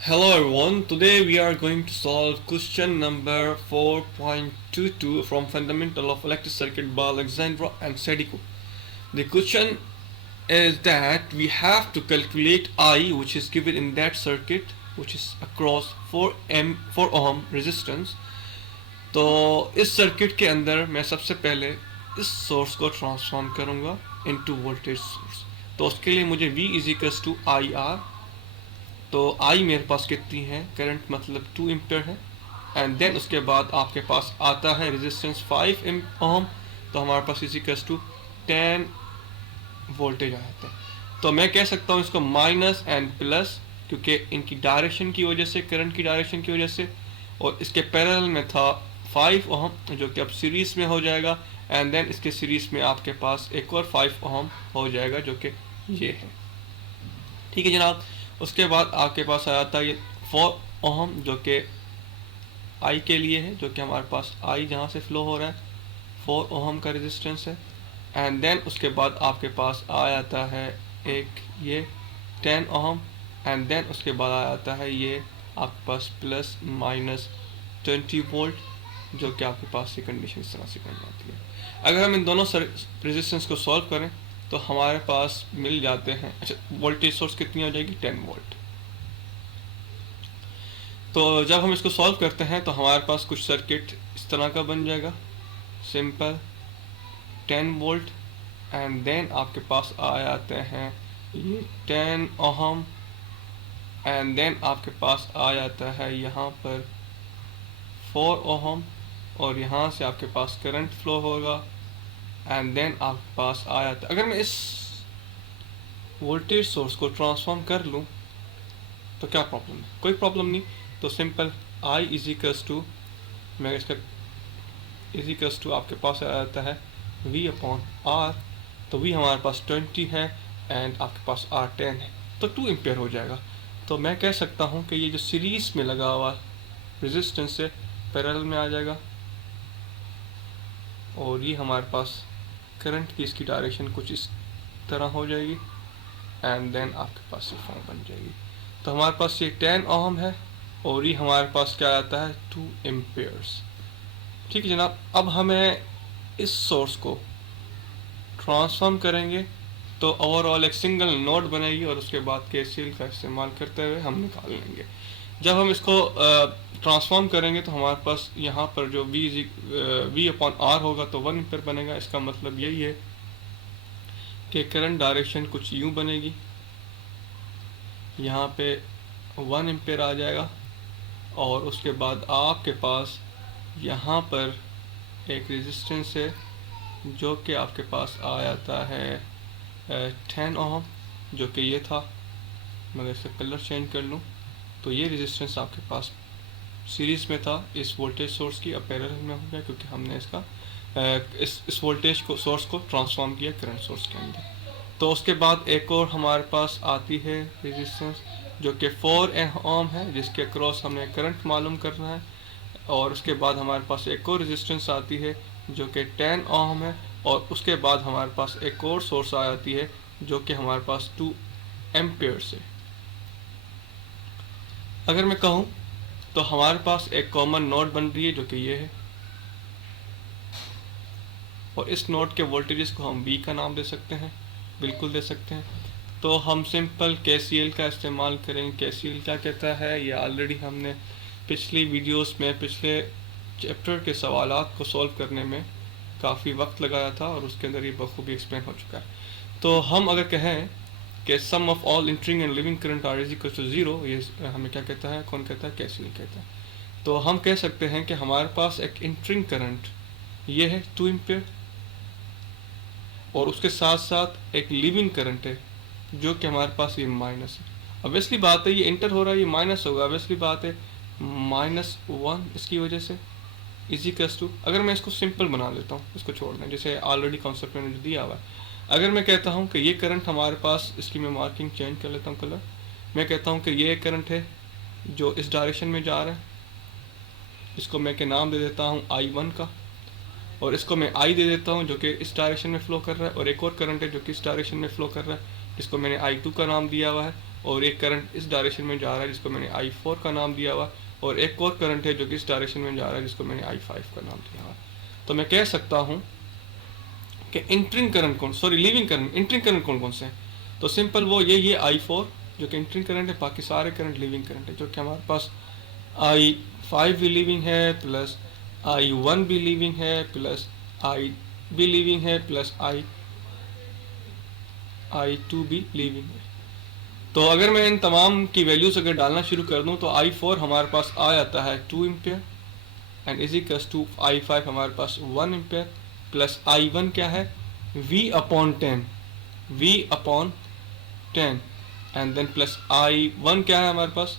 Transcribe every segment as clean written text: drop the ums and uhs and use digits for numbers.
Hello everyone, today we are going to solve question number 4.22 from Fundamental of Electric Circuit by Alexandra and Sedico. The question is that we have to calculate I, which is given in that circuit, which is across 4 ohm resistance. तो इस circuit के अंदर मैं सबसे पहले इस source को transform करूंगा इनटू वोल्टेज सोर्स। तो उसके लिए मुझे V is equals to I R. तो आई मेरे पास कितनी है, करंट मतलब 2 एम्पियर है। एंड देन उसके बाद आपके पास आता है रेजिस्टेंस 5 ओम। तो हमारे पास इज इक्वल्स टू 10 वोल्टेज आ जाता है। तो मैं कह सकता हूँ इसको माइनस एंड प्लस, क्योंकि इनकी डायरेक्शन की वजह से, करंट की डायरेक्शन की वजह से। और इसके पैरेलल में था 5 ओम जो कि अब सीरीज में हो जाएगा। एंड देन इसके सीरीज में आपके पास एक और 5 ओम हो जाएगा जो कि ये है। ठीक है जनाब। उसके बाद आपके पास आ जाता है ये 4 ओम जो कि आई के लिए है, जो कि हमारे पास आई जहाँ से फ्लो हो रहा है 4 ओम का रेजिस्टेंस है। एंड देन उसके बाद आपके पास आ जाता है एक ये 10 ओम। एंड देन उसके बाद आ जाता है ये आपके पास प्लस माइनस 20 वोल्ट, जो कि आपके पास ये कंडीशन इस तरह से बन जाती है। अगर हम इन दोनों रेजिस्टेंस को सॉल्व करें तो हमारे पास मिल जाते हैं, अच्छा वोल्टेज सोर्स कितनी हो जाएगी 10 वोल्ट। तो जब हम इसको सॉल्व करते हैं तो हमारे पास कुछ सर्किट इस तरह का बन जाएगा, सिंपल 10 वोल्ट। एंड देन आपके पास आ जाते हैं ये 10 ओहम। एंड देन आपके पास आ जाता है यहाँ पर 4 ओहम, और यहाँ से आपके पास करंट फ्लो होगा। एंड देन आपके पास आ जाता है, अगर मैं इस वोल्टेज सोर्स को ट्रांसफॉर्म कर लूँ तो क्या प्रॉब्लम है, कोई प्रॉब्लम नहीं। तो simple I is equals to, मैं इसका इज इक्वल्स टू आपके पास आ जाता है V अपॉन R। तो V हमारे पास 20 है एंड आपके पास R 10 है, तो 2 एम्पियर हो जाएगा। तो मैं कह सकता हूँ कि ये जो सीरीज में लगा हुआ रेजिस्टेंस से पैरेलल में आ जाएगा, और ये हमारे पास करंट की इसकी डायरेक्शन कुछ इस तरह हो जाएगी। एंड देन आपके पास ये फॉर्म बन जाएगी। तो हमारे पास ये 10 ओहम है और ये हमारे पास क्या आता है 2 एम्पियर्स। ठीक है जनाब। अब हमें इस सोर्स को ट्रांसफॉर्म करेंगे तो ओवरऑल एक सिंगल नोड बनेगी, और उसके बाद केसीएल का इस्तेमाल करते हुए हम निकाल लेंगे। जब हम इसको ट्रांसफॉर्म करेंगे तो हमारे पास यहाँ पर जो V अपॉन आर होगा तो 1 एम्पियर बनेगा। इसका मतलब यही है कि करंट डायरेक्शन कुछ यूँ बनेगी, यहाँ पे 1 एम्पियर आ जाएगा, और उसके बाद आपके पास यहाँ पर एक रेजिस्टेंस है जो कि आपके पास आ जाता है 10 ओहम, जो कि ये था। मैं इसका कलर चेंज कर लूँ तो ये रेजिस्टेंस आपके पास सीरीज में था इस वोल्टेज सोर्स की, अब पैरेलल में हो गया क्योंकि हमने इसका इस वोल्टेज को सोर्स को ट्रांसफॉर्म किया करंट सोर्स के अंदर। तो उसके बाद एक और हमारे पास आती है रेजिस्टेंस जो कि 4 ओम है, जिसके क्रॉस हमने करंट मालूम करना है। और उसके बाद हमारे पास एक और रेजिस्टेंस आती है जो कि 10 ओम है, और उसके बाद हमारे पास एक और सोर्स आ जाती है जो कि हमारे पास 2 एम्पियर से। अगर मैं कहूँ तो हमारे पास एक कॉमन नोड बन रही है जो कि ये है, और इस नोड के वोल्टेजेस को हम V का नाम दे सकते हैं, बिल्कुल दे सकते हैं। तो हम सिंपल KCL का इस्तेमाल करेंगे। KCL क्या कहता है ये ऑलरेडी हमने पिछली वीडियोस में, पिछले चैप्टर के सवालात को सॉल्व करने में काफ़ी वक्त लगाया था, और उसके अंदर ये बखूबी एक्सप्लेन हो चुका है। तो हम अगर कहें कि sum of all entering and leaving current are is equal to 0, ये हमें क्या कहता है, कौन कहता है, KCL कहता है। तो हम कह सकते हैं कि हमारे पास एक इंटरिंग करंट ये है 2 एम्पियर, और उसके साथ साथ एक लिविंग करंट है जो कि हमारे पास ये माइनस है। ऑब्वियसली बात है ये इंटर हो रहा है, ये माइनस होगा, ऑब्वियसली बात है -1 इसकी वजह से इजिकल्स टू। अगर मैं इसको सिंपल बना लेता हूँ, इसको छोड़ दें, जैसे ऑलरेडी कॉन्सेप्ट मैंने जो दिया हुआ है। अगर मैं कहता हूँ कि ये करंट हमारे पास, इसकी मैं मार्किंग चेंज कर लेता हूँ कलर। मैं कहता हूँ कि ये करंट है जो इस डायरेक्शन में जा रहा है, इसको मैं के नाम दे देता हूँ I1 का, और इसको मैं I दे देता हूँ जो कि इस डायरेक्शन में फ़्लो कर रहा है, और एक और करंट है जो कि इस डायरेक्शन में फ़्लो कर रहा है, इसको मैंने I2 का नाम दिया हुआ है। और एक करंट इस डायरेक्शन में जा रहा है जिसको मैंने I4 का नाम दिया हुआ, और एक और करंट है जो कि इस डायरेक्शन में जा रहा है जिसको मैंने I5 का नाम दिया हुआ। तो मैं कह सकता हूँ कि entering current leaving current, entering current कौन कौन से हैं? तो सिंपल वो ये I4 जो कि इंटरिंग करंट है, बाकी सारे करंट लीविंग करंट है, जो कि हमारे पास I5 भी लीविंग है, प्लस I1 भी लीविंग है, प्लस I भी लीविंग है, प्लस I2 भी लीविंग है। तो अगर मैं इन तमाम की वैल्यूज अगर डालना शुरू कर दूं तो I4 हमारे पास आ जाता है 2 ampere and is equals to I5 हमारे पास 1 एम्पेयर, प्लस I1 क्या है V/10, V/10, and then plus I1 क्या है हमारे पास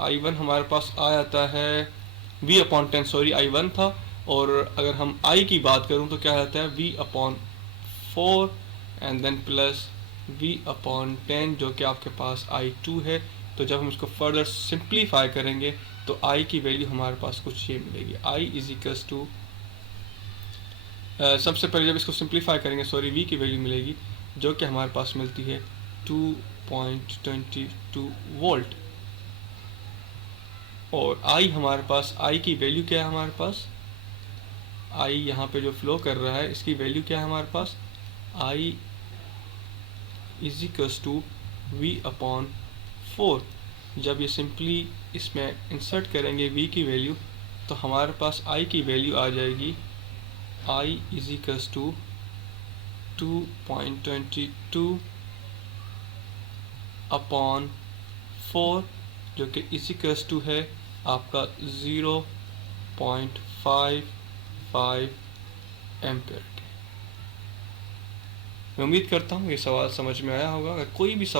I1 हमारे पास आ जाता है V/10, सॉरी I1 था, और अगर हम I की बात करूं तो क्या आता है V/4 and then plus V/10 जो कि आपके पास I2 है। तो जब हम इसको फर्दर सिंप्लीफाई करेंगे तो I की वैल्यू हमारे पास कुछ ये मिलेगी, I इज इक्वल्स टू सबसे पहले जब इसको सिंप्लीफाई करेंगे V की वैल्यू मिलेगी जो कि हमारे पास मिलती है 2.22 वोल्ट, और I हमारे पास I की वैल्यू क्या है हमारे पास I यहाँ पे जो फ्लो कर रहा है इसकी वैल्यू क्या है हमारे पास I is equals to V/4। जब ये सिंपली इसमें इंसर्ट करेंगे V की वैल्यू तो हमारे पास I की वैल्यू आ जाएगी I इज इक्वल्स टू 2.22/4 जो कि इज इक्वल्स टू है आपका 0.55 एम्पेयर। मैं उम्मीद करता हूँ ये सवाल समझ में आया होगा। अगर कोई भी सवाल